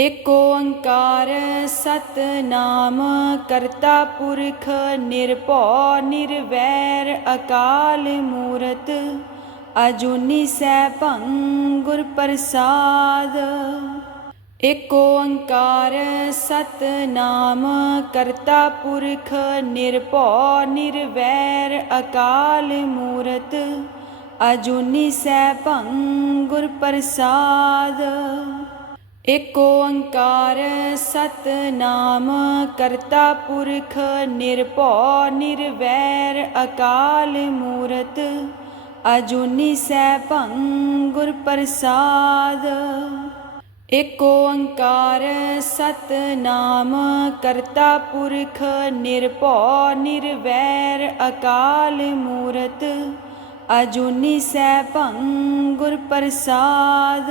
एको पुरख निरपो एकोकार सत्नामर्तापुर्ख निरप निर्वैर् अकल् मूर्त अजुनि स पङ्गप्रसाद एकोङ्कार सतनामकर्तापुर्ख निरप निर्वैर् अकल् मूर्त अजुनी प्रसाद एको एकोङ्कार सत्नामकर्तापुर्ख निरप निर्वैर् अकल् मूर्त अजुनि सह पङ्गप्रसाद एकोङ्कार एको सतनामकर्तापुर्ख निरप निर्वैर् अकल मूर्त अजुनी सङ्गप्रसाद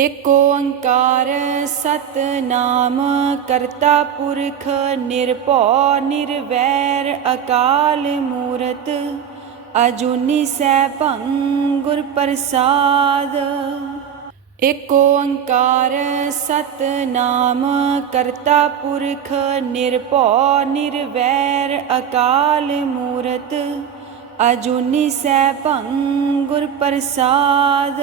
एकोकार सत्नामकर्तापुर्ख निरपो निर्वैर् अकल् मूर्तत अजुनि सह पङ्गप्रसाद एकोङ्कार सतनामकर्तापुर्ख निरप निर्वैर् अकल मूर्त अजुनी सङ्गप्रसाद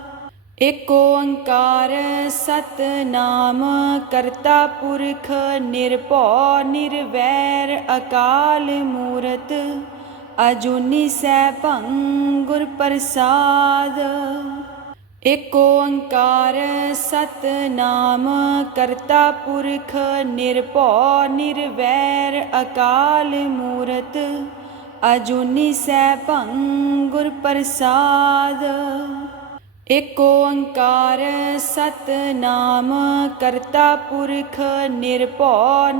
एको एकोङ्कार सत् नाम कर्तापुर्ख निरप निर्वैर् अकल् मूर्त अजुनि सह पङ्गप्रसाद एकोङ्कार सतनाम कर्तापुर्ख निरप निर्वैर् अकल मूर्त अजुनी प्रसाद एको एकोकार सत्नामकर्तापुर्ख निरप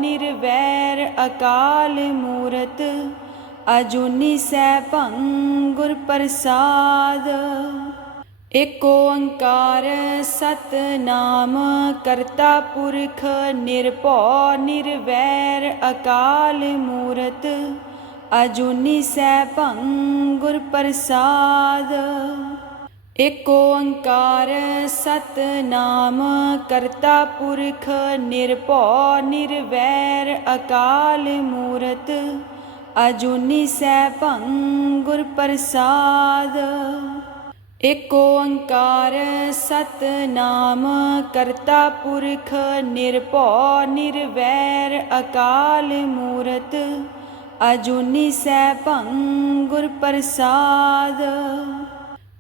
निर्वैर् अकल् मूर्तत अजुनि सह पङ्गप्रसाद एकोङ्कार सतनामकर्तापुर्ख निरप निर्वैर् अकल मूर्त अजुनी सङ्गप्रसाद एको पुरख निरपो कोङ्कार सत्नामकर्तापुर्ख निरप निर्वैर् अकल् मूर्त अजुनि सह पङ्गप्रसाद एकोङ्कार सतनामकर्तापुर्ख निरप निर्वैर् अकल मूर्त अजुनी प्रसाद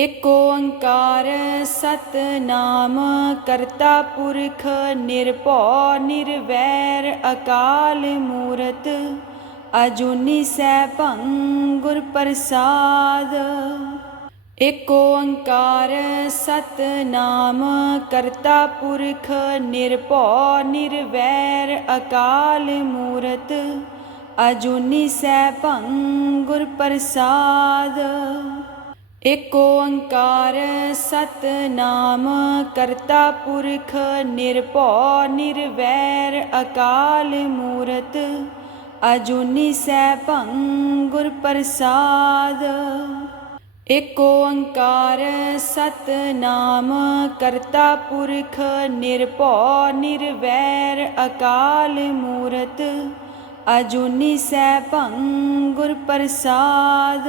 एको अंकार सत नाम पुरख एकोकार सत्नाम कर्तापुर्ख निरप निर्वैर् अकल् मूर्त अजुनि सह पङ्गप्रसाद एकोङ्कार सतनाम कर्तापुर्ख निरप निर्वैर् अकल मूर्त अजुनी स प्रसाद एको एकोङ्कार सत्नामकर्तापुर्ख निरपो निर्वैर् अकल् मूर्तत अजुनि सह पङ्गप्रसाद एकोङ्कार सतनामकर्तापुर्ख निरप निर्वैर् अकल् मूर्त अजुनी सङ्गप्रसाद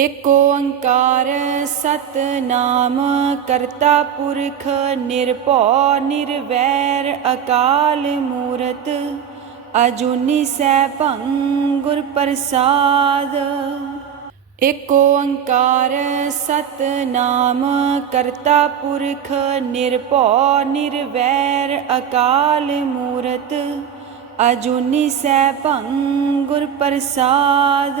एकोङ्कार सतनामकर्तापुर्ख निरपो निर्वैर् अकल् मूर्तत अजुनी स पङ्गप्रसाद एको ङ्कार सतनामकर्तापुर्ख निरप निर्वैर् अकल मूर्त अजुनी सङ्गप्रसाद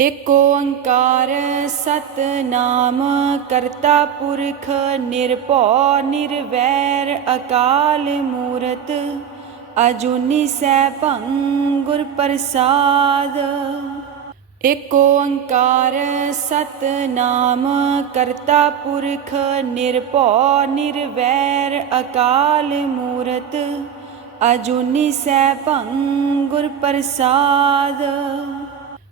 एको एकोकार सत्नाम कर्तापुर्ख निरप निर्वैर् अकल् मूर्त अजुनी स पङ्गप्रसाद एकोङ्कार सतनामकर्तापुर्ख निरप निर्वैर् अकल मूर्त अजुनी सङ्गप्रसाद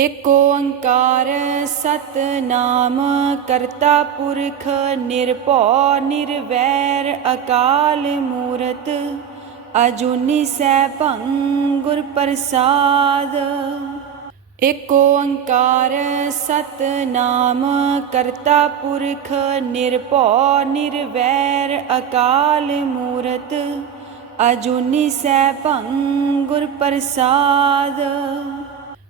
एकोकार सतनामकर्तापुर्ख निरपो निर्वैर् अकल् मूर्तत अजुनि सह पङ्गप्रसाद एकोङ्कार सतनामकर्तापुर्ख निरप निर्वैर् अकल मूर्त अजुनी सङ्गप्रसाद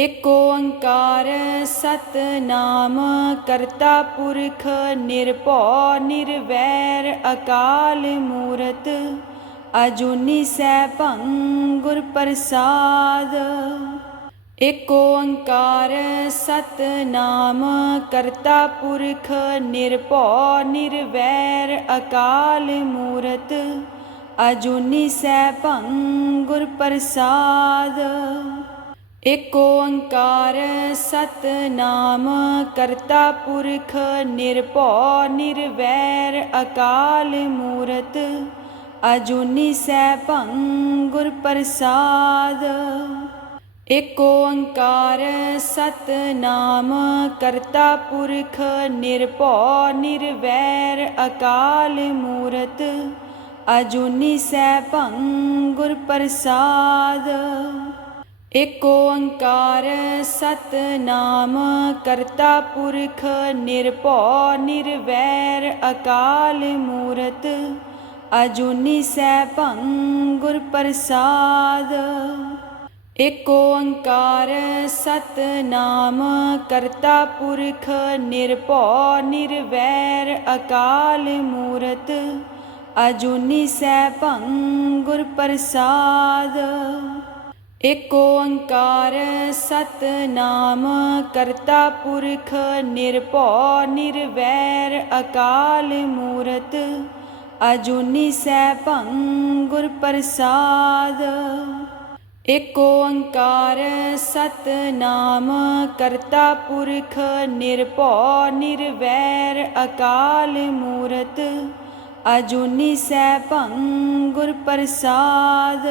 एकोकार सत्नाम कर्तापुर्ख निरप निर्वैर् अकल् मूर्त अजुनि स पङ्गप्रसाद एकोङ्कार सतनाम पुरख निरप निर्वैर् अकाल मूरत अजुनी स प्रसाद एको पुरख एकोकार सत्नाम कर्तापुर्ख निरप निर्वैर् अकल् मूर्त अजुनि सह पङ्गप्रसाद एकोङ्कार सतनामकर्तापुर्ख निरप निर्वैर् अकल मूर्त अजुनी प्रसाद एकोङ्कार सत्नामकर्तापुर्ख निरप निर्वैर् अकल मूर्त अजुनी सह पङ्गप्रसाद एकोङ्कार अकाल मूरत निर्वैर् अकल मूर्त अजुनी प्रसाद एको एकोङ्कार पुरख निरपो अकाल मूरत निर्वैर् अकल मूर्त अजुनि सह पङ्गप्रसाद एकोङ्कार सतनामकर्तापुर्ख निरप निर्वैर् अकल मूर्त अजुनी प्रसाद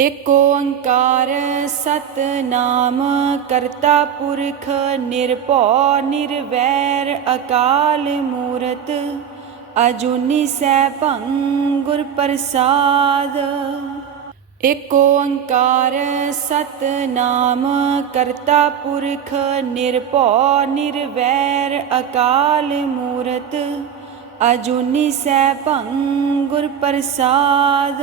एको एकोङ्कार सत्नामकर्तापुर्ख निरपो अकाल मूरत निर्वैर् अकल मूर्त अजुनी सङ्गप्रसादोकार सतनामकर्तापुर्ख निरप निर्वैर् अकल मूर्त अजुनी सङ्गप्रसाद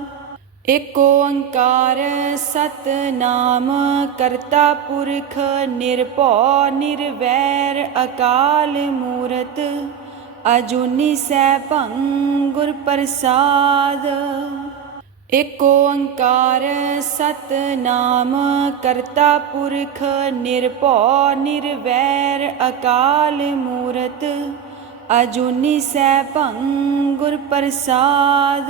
ोकार सत्नामकर्तापुर्ख निरप निर्वैर् अकल् मूर्तत अजुनि स पङ्गप्रसाद एकोङ्कार सतनामकर्तापुर्ख निरप निर्वैर् अकल मूर्त अजुनी सङ्गप्रसाद